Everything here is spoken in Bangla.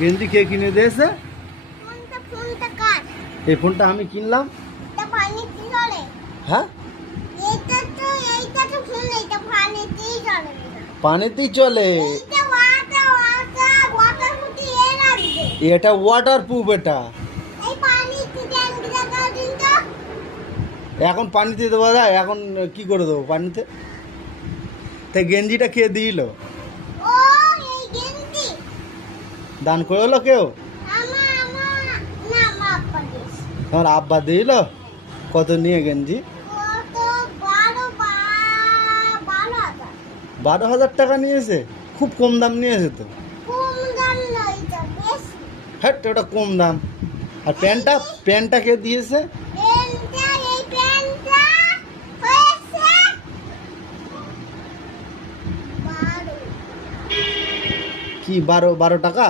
গেঞ্জি কে কিনে দিয়েছে? ফোনটা কার? এই ফোনটা আমি কিনলাম। এটা পানিতে চলে। হ্যাঁ, এইটা তো ফোন, এটা পানিতেই চলে। পানিতেই চলে। এইটা ওয়াটার ফুটি এর আসবে। এটা ওয়াটার প্রুফ। এটা এই পানিতে ট্যাঙ্কি রাখা দিন তো। এখন পানিতে দেওয়া যায়? এখন কি করে দেবো পানিতে? তাই গেঞ্জিটা কে দিল? ও এই গেঞ্জি দান করে হলো কেউ? আমার আব্বা দিয়েছে। আমার আব্বা দিল। কত নিয়ে গেঞ্জি? কত? 12,000। 12,000 টাকা নিয়েছে? খুব কম দাম নিয়েছে তো। কম দাম নয়, এটা বেশি। হ্যাঁ, ওটা কম দাম। আর প্যান্টটা কে দিয়েছে? এই প্যান্টটা হয়েছে 12। কি 12 টাকা?